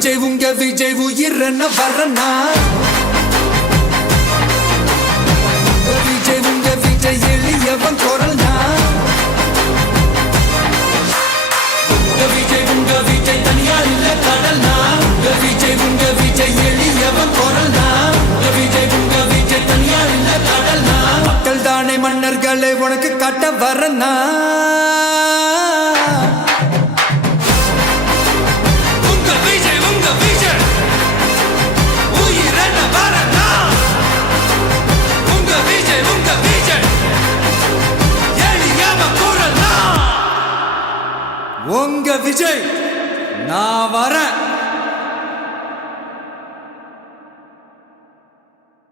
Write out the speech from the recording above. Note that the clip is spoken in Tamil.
உங்க விஜய் உயிரன வரனா உங்க விஜய் எளியவன் குரல்னா உங்க விஜய் தனியார் இல்ல கடல்னா உங்க விஜய் எளியவன் குரல்னா உங்க விஜய் தனியார் இல்ல கடல்னா மக்கள் தானே மன்னர்களை உனக்கு காட்ட வரனா உங்க விஜய் நான் வர